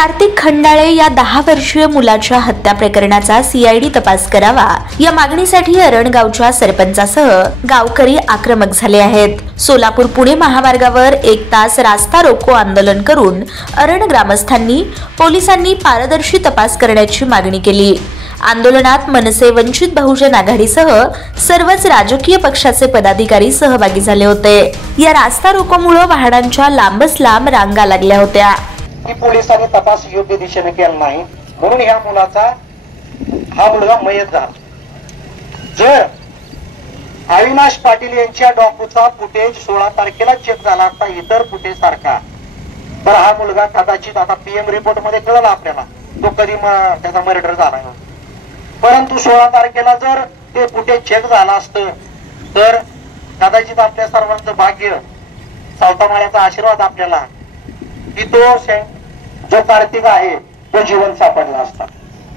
कार्तिक खंडाळे या 10 वर्षीय मुलाच्या हत्या प्रकरणाचा सीआयडी तपास करावा या मागणीसाठी अरणगावच्या सरपंचासह गावकरी आक्रमक झाले आहेत। सोलापूर पुणे महामार्गावर 1 तास रास्ता रोको आंदोलन करून अरण ग्रामस्थांनी पोलिसांनी पारदर्शी तपास करण्याची मागणी केली। आंदोलनात मनसे वंचित बहुजन आघाडीसह सर्वच राजकीय पक्षाचे पदाधिकारी सहभागी झाले होते। या रास्ता रोकोमुळे वाहनांच्या लांबच लांब रांगा लागल्या होत्या। की पोलिसांनी तपास योग्य दिशेने केला नाही म्हणून हा मुलगा मयत झाला। जर अविनाश पाटील यांच्या डॉकूचा फुटेज 16 तारखेला चेक झाला असता इतर फुटेज सारखा तर हा मुलगा कदाचित आता पीएम रिपोर्ट मध्ये कळला आपल्याला तो कधी त्याचा मर्डर झाला नाही। परंतु 16 तारखेला जर ते फुटेज चेक झाला असतं तर कदाचित आपल्या सर्वांचं भाग्य सावतामाळ्याचा आशीर्वाद आपल्याला की तो जो कार्तिक आहे तो जीवन सापडला असता।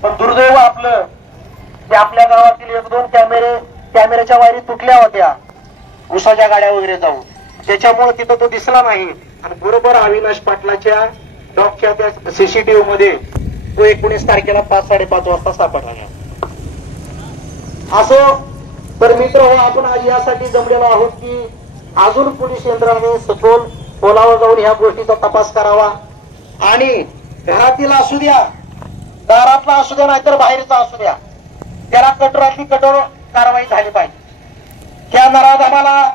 पण दुर्दैव आपलं की आपल्या गावातील 1-2 कॅमेऱ्याच्या वायरी तुटल्या होत्या उसाच्या गाड्या वगैरे जाऊन, त्याच्यामुळे तिथं तो दिसला नाही आणि बरोबर अविनाश पाटलाच्या डॉकच्या त्या सीसीटीव्ही मध्ये तो 19 तारखेला 5-5:30 वाजता सापडला। असो तर मित्र हो, आपण आज यासाठी जमलेलो आहोत की अजून पोलीस यंत्रणाने सखोल खोलावर जाऊन ह्या गोष्टीचा तपास करावा आणि घरातील असू द्या, दारातला असू द्या, नाहीतर बाहेरचा असू द्या, त्याला कठोरातली कठोर कारवाई झाली पाहिजे। त्या नराधमाला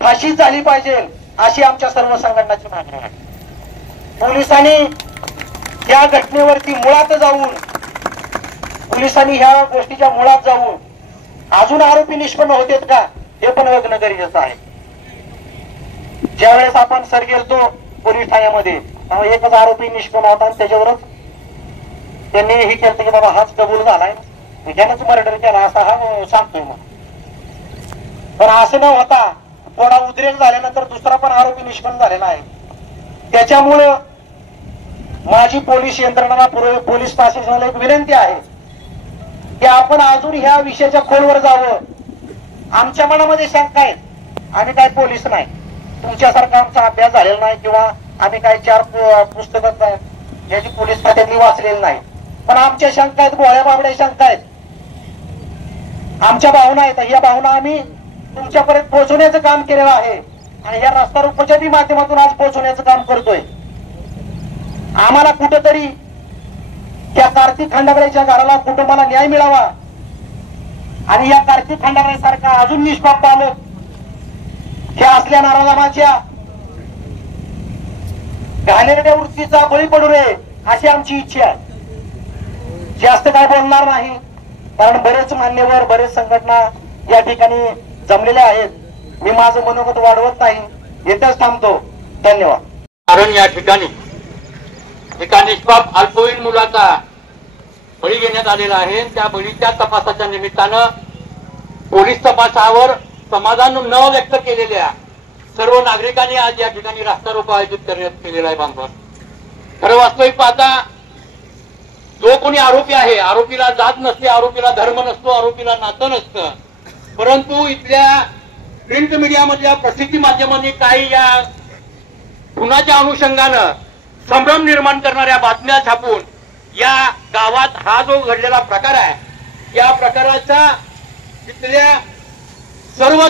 फाशी झाली पाहिजे अशी आमच्या सर्व संघटनाची मागणी आहे। पोलिसांनी या घटनेवरती मुळात जाऊन पोलिसांनी ह्या गोष्टीच्या मुळात जाऊन अजून आरोपी निष्पन्न होतेत का हे पण बघणं गरजेचं आहे। ज्यावेळेस आपण सर गेलतो पोलीस ठाण्यामध्ये एकच आरोपी निष्पन्न होता आणि त्याच्यावरच त्यांनी हे केलं की बाबा हाच कबूल झालाय त्यानंच मर्डर केला असा हा सांगतोय मग। पण असं न होता थोडा उद्रेक झाल्यानंतर दुसरा पण आरोपी निष्पन्न झालेला आहे। त्याच्यामुळं माझी पोलीस यंत्रणा पोलीस प्रशासनाला एक विनंती आहे की आपण अजून ह्या विषयाच्या खोलवर जावं। आमच्या मनामध्ये शंका आहे, आम्ही काय पोलीस नाही, तुमच्यासारखा आमचा अभ्यास झालेला नाही किंवा आम्ही काय 4 पुस्तकात याची पोलीस खात्यातली वाचलेली नाही, पण आमच्या शंका आहेत, गोळ्या बाबड्या शंका आहेत, आमच्या भावना आहेत। या भावना आम्ही तुमच्यापर्यंत पोहोचवण्याचं काम केलेलं आहे आणि या रस्ता रोकोच्या माध्यमातून आज पोहोचवण्याचं काम करतोय। आम्हाला कुठेतरी त्या कार्तिक खंडागळेच्या घराला कुटुंबाला न्याय मिळावा आणि या कार्तिक खंडागळे सारखा अजून निष्पाप पालक ह्या असल्या नाराजमाच्या घाणेरड्या वृत्तीचा बळी पडू नये अशी आमची इच्छा आहे। जास्त काय बोलणार नाही कारण बरेच मान्यवर बरेच संघटना या ठिकाणी जमलेल्या आहेत। मी माझं मनोगत वाढवत नाही, येथेच थांबतो। धन्यवाद। कारण या ठिकाणी एका निष्पाप अल्पवयीन मुलाचा बळी घेण्यात आलेला आहे। त्या बळीच्या तपासाच्या निमित्तानं पोलीस तपासावर समाधान न व्यक्त केलेल्या सर्व नागरिकांनी आज या ठिकाणी रास्ता रोको आयोजित करण्यात केलेला आहे। बांधव खरं वास्तविक पाहता जो कोणी आरोपी आहे, आरोपीला जात नसते, आरोपीला धर्म नसतो, आरोपीला नातं नसतं, परंतु इथल्या प्रिंट मीडियामधल्या प्रसिद्धी माध्यमांनी काही या गुन्ह्याच्या अनुषंगानं संभ्रम निर्माण करणाऱ्या बातम्या छापून या गावात हा जो घडलेला प्रकार आहे या प्रकाराचा तिथल्या सर्व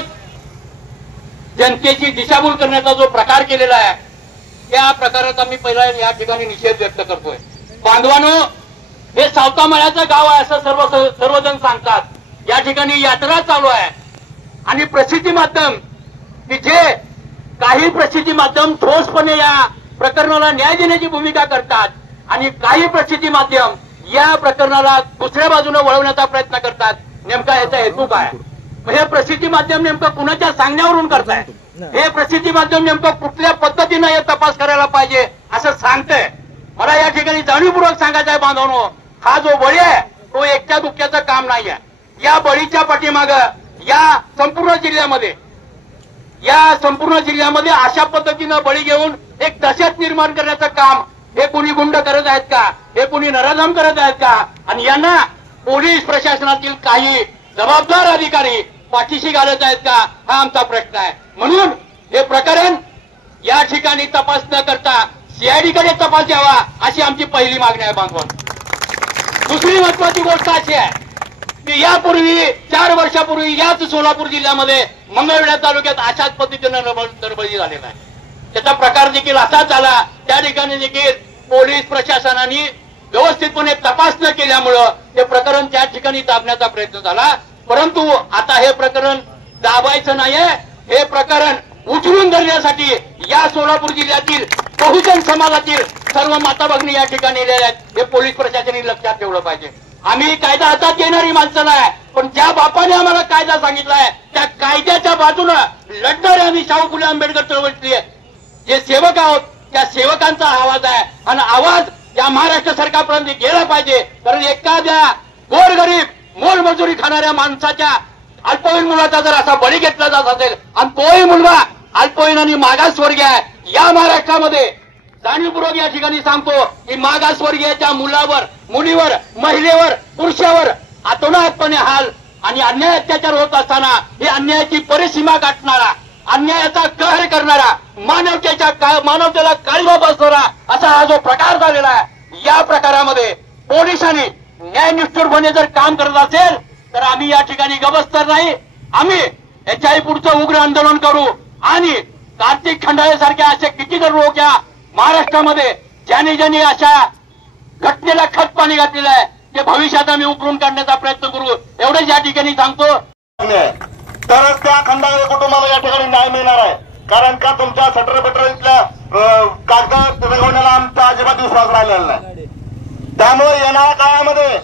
जनतेची दिशाभूल करण्याचा जो प्रकार केलेला आहे त्या प्रकाराचा मी पहिला या ठिकाणी निषेध व्यक्त करतोय। बांधवानो, हे सावतामाळ्याचं गाव आहे असं सर्वजण सांगतात। या ठिकाणी यात्रा चालू आहे आणि प्रसिद्धी माध्यम की जे काही प्रसिद्धी माध्यम ठोसपणे या प्रकरणाला न्याय देण्याची भूमिका करतात आणि काही प्रसिद्धी माध्यम या प्रकरणाला दुसऱ्या बाजूने वळवण्याचा प्रयत्न करतात। नेमका याचा हेतू काय? हे प्रसिद्धी माध्यम नेमकं कुणाच्या सांगण्यावरून करताय? हे प्रसिद्धी माध्यम नेमकं कुठल्या पद्धतीनं हे तपास करायला पाहिजे असं सांगतंय? मला या ठिकाणी जाणीवपूर्वक सांगायचं आहे बांधवांनो, हा जो बळी आहे तो एकट्या दुःख्याचं काम नाहीये। या बळीच्या पाठीमाग या संपूर्ण जिल्ह्यामध्ये अशा पद्धतीनं बळी घेऊन एक दहशत निर्माण करण्याचं काम हे कोणी गुंड करत आहेत का? हे कोणी नराधम करत आहेत का? आणि यांना पोलीस प्रशासनातील काही जबाबदार अधिकारी पाठीशी घालत आहेत का हा आमचा प्रश्न आहे। म्हणून हे प्रकरण या ठिकाणी तपास न करता सीआयडी कडे तपास द्यावा अशी आमची पहिली मागणी आहे बांधवांनो. दुसरी महत्वाची गोष्ट अशी आहे की यापूर्वी 4 वर्षापूर्वी याच सोलापूर जिल्ह्यामध्ये मंगळवेढा तालुक्यात अशाच पद्धतीनं नरबळी झालेला आहे. त्याचा प्रकार देखील असाच झाला. त्या ठिकाणी देखील पोलीस प्रशासनाने व्यवस्थितपणे तपास न केल्यामुळं हे प्रकरण त्या ठिकाणी दाबण्याचा प्रयत्न झाला. परंतु आता हे प्रकरण दाबायचं नाहीये, हे प्रकरण उचलून धरण्यासाठी या सोलापूर जिल्ह्यातील बहुजन समाजातील सर्व माता भगिनी या ठिकाणी आलेल्या आहेत. हे पोलीस प्रशासनाने लक्षात ठेवलं पाहिजे. आम्ही कायदा हातात घेणारी माणसं नाही, पण ज्या बापाने आम्हाला कायदा सांगितलाय त्या कायद्याच्या बाजूनं लढणारे आम्ही शाहू फुले आंबेडकर चळवळीतले जे सेवक आहोत त्या सेवकांचा आवाज आहे. आणि आवाज या महाराष्ट्र सरकारपर्यंत गेला पाहिजे. कारण एखाद्या गोरगरीब मोलमजुरी खाणाऱ्या माणसाच्या अल्पवयीन मुलाचा जर असा बळी घेतला जात असेल आणि तोही मुलगा अल्पवयीन आणि मागासवर्गीय आहे, या महाराष्ट्रामध्ये जाणीवपूर्वक या ठिकाणी सांगतो की मागासवर्गीयाच्या मुलावर, मुलीवर, महिलेवर, पुरुषावर अतोनातपणे हाल आणि अन्याय अत्याचार होत असताना ही अन्यायाची परिसीमा गाठणारा, अन्यायाचा कहर करणारा, मानवतेला काळीमा बसणारा असा हा जो प्रकार झालेला आहे, या प्रकारामध्ये पोलिसांनी न्यायनिष्ठुरपणे जर काम करत असेल तर आम्ही या ठिकाणी गबसतर नाही. आम्ही याच्याही पुढचं उग्र आंदोलन करू आणि कार्तिक खंडाळे सारखे असे कितीतरी लोक या महाराष्ट्रामध्ये ज्यांनी ज्यांनी अशा घटनेला खत पाणी घातलेलं आहे ते भविष्यात आम्ही उकरून काढण्याचा प्रयत्न करू एवढंच या ठिकाणी सांगतो. तरच त्या खंडाळे कुटुंबाला या ठिकाणी न्याय मिळणार आहे. कारण का तुमच्या सटर बेटर इथल्या कागद रगवण्याला आमचा अजिबात विश्वास राहिलेला नाही. त्यामुळे येणाऱ्या काळामध्ये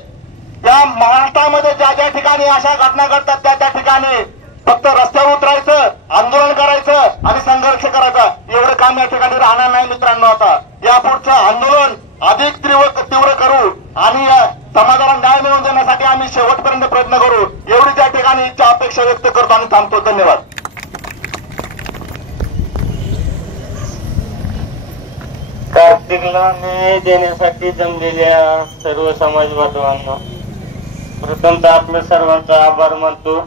या महाराष्ट्रामध्ये ज्या ज्या ठिकाणी अशा घटना घडतात त्या त्या ठिकाणी फक्त रस्त्यावर उतरायचं, आंदोलन करायचं आणि संघर्ष करायचा एवढं काम या ठिकाणी राहणार नाही मित्रांनो. आता यापुढचं आंदोलन अधिक तीव्र करू आणि या समाजाला न्याय मिळवून देण्यासाठी आम्ही शेवटपर्यंत प्रयत्न करू एवढी त्या ठिकाणी इच्छा अपेक्षा व्यक्त करतो आणि थांबतो. धन्यवाद. कार्तिकला न्याय देण्यासाठी जमलेल्या सर्व समाज बांधवांना प्रथमतः आपलं सर्वांचा आभार मानतो.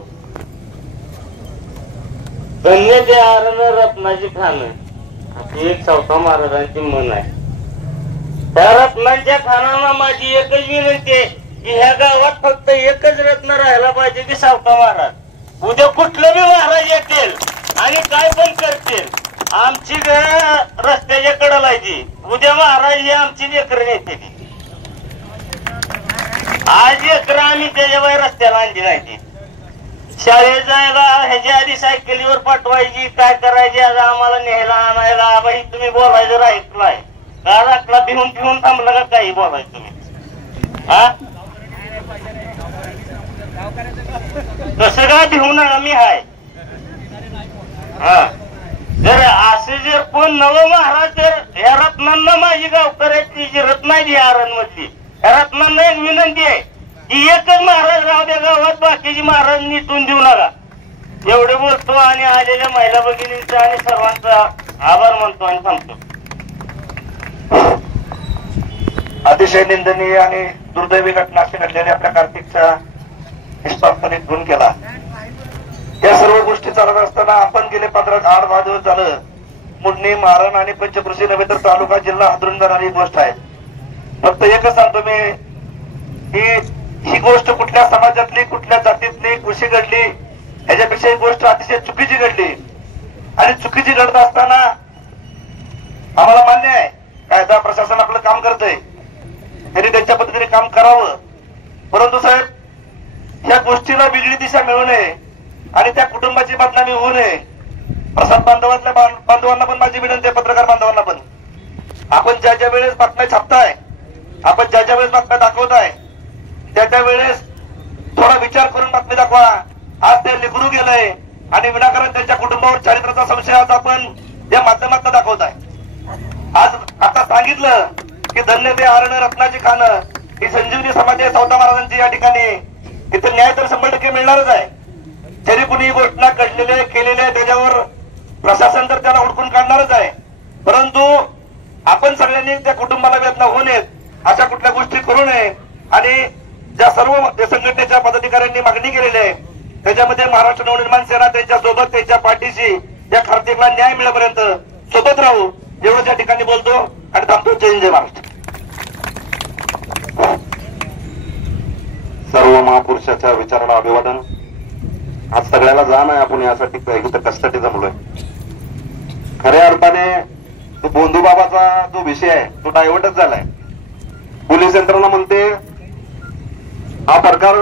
धन्य ते आरण रत्नाची खाणं अशी एक चौथा महाराजांची म्हण आहे. त्या रत्नांच्या खानांना माझी एकच विनंती आहे की ह्या गावात फक्त एकच रत्न राहायला पाहिजे की सावता महाराज. उद्या कुठलं बी महाराज येतील आणि काय पण करतील, आमची रस्त्याच्या कडेला आहे. उद्या महाराज ही आमची लेकरं नेते. आज लेकरं आम्ही त्याच्या बाहेर रस्त्याला आणली नाही. शाळेत जायला ह्याच्या आधी सायकलीवर पाठवायची, काय करायची, आज आम्हाला न्यायला आणायला बाई तुम्ही बोलायचं राहिलाय का? राखला भिवून भिवून थांबलं का काही बोलायचं तुम्ही? हा कसं काय भिवून आम्ही हाय. हा जर असं जर कोण नवं महाराज जर ह्या रत्नांना माझी गावकऱ्याची जी रत्न आहे आरण मधली ह्या रत्नांना एक विनंती आहे की एकच महाराज राहू द्या गावात, बाकीची महाराज निटून देऊ नका. एवढे बोलतो आणि आलेल्या महिला भगिनींचा आणि सर्वांचा आभार मानतो आणि थांबतो. अतिशय निंदनीय आणि दुर्दैवी घटना अशी घडलेली आपल्या कार्तिकचा निष्पापपणे खून केला. या सर्व गोष्टी चालत असताना आपण गेले 8-10 दिवस झालं मुंडणी, मारण आणि पंचकृषी नव्हे तर तालुका जिल्हा हादरून जाणारी गोष्ट आहे. फक्त एकच सांगतो मी की ही गोष्ट कुठल्या समाजातली, कुठल्या जातीतली, कृषी घडली ह्याच्यापेक्षा ही गोष्ट अतिशय चुकीची घडली. आणि चुकीची घडत असताना आम्हाला मान्य आहे कायदा प्रशासन आपलं काम करतंय, त्यांनी त्यांच्या पद्धतीने काम करावं. परंतु साहेब ह्या गोष्टीला वेगळी दिशा मिळू नये आणि त्या कुटुंबाची बदनामी होऊ नये. प्रसाद बांधवांना पण माझी विनंती आहे, पत्रकार बांधवांना पण, आपण ज्या ज्या वेळेस बातम्या छापताय, आपण ज्या ज्या वेळेस बातम्या दाखवताय त्या त्या वेळेस थोडा विचार करून बातमी दाखवा. आज ते लेकरू गेलंय आणि विनाकारण त्यांच्या कुटुंबावर चारित्र्याचा संशय आज आपण या माध्यमातून दाखवताय. आज आता सांगितलं की धन्य ते आरण रत्नाची खाणं ही संजीवनी समाधी सावता महाराजांची या ठिकाणी इथे न्याय तर 100% मिळणारच आहे. जरी कुणी ही घोषणा घडलेली केलेली आहे त्याच्यावर प्रशासन तर त्याला हुडकून काढणारच आहे. परंतु आपण सगळ्यांनी त्या कुटुंबाला वेदना होऊ नयेत अशा कुठल्या गोष्टी करू नये. आणि ज्या सर्व संघटनेच्या पदाधिकाऱ्यांनी मागणी केलेली आहे त्याच्यामध्ये महाराष्ट्र नवनिर्माण सेना त्यांच्या सोबत, त्यांच्या पाठीशी या कार्तिकला न्याय मिळेपर्यंत सोबत राहू एवढंच या ठिकाणी बोलतो आणि थांबतो. जय हिंद, जय महाराष्ट्र. सर्व महापुरुषाच्या विचाराला अभिवादन. आज सगळ्याला जाण आहे, आपण यासाठी कशासाठी जमलोय. खऱ्या अर्थाने तो बोंधू बाबाचा जो विषय आहे तो डायव्हर्टच झालाय. पोलीस यंत्रणा म्हणते हा प्रकार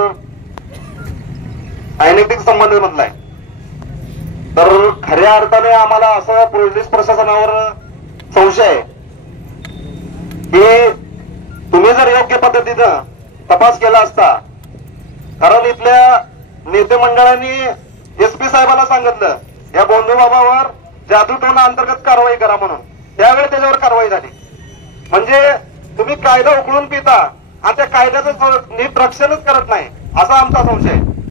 अनैतिक संबंध मधलाय. तर खऱ्या अर्थाने आम्हाला असं पोलीस प्रशासनावर संशय आहे की तुम्ही जर योग्य पद्धतीनं तपास केला असता, कारण इथल्या नेते मंडळांनी एसपी साहेबाला सांगितलं या बोंधू बाबावर जादूटोणा अंतर्गत कारवाई करा म्हणून, त्यावेळी त्याच्यावर कारवाई झाली. म्हणजे तुम्ही कायदा उकळून पिता आणि त्या कायद्याचं नीट रक्षणच करत नाही असा आमचा संशय.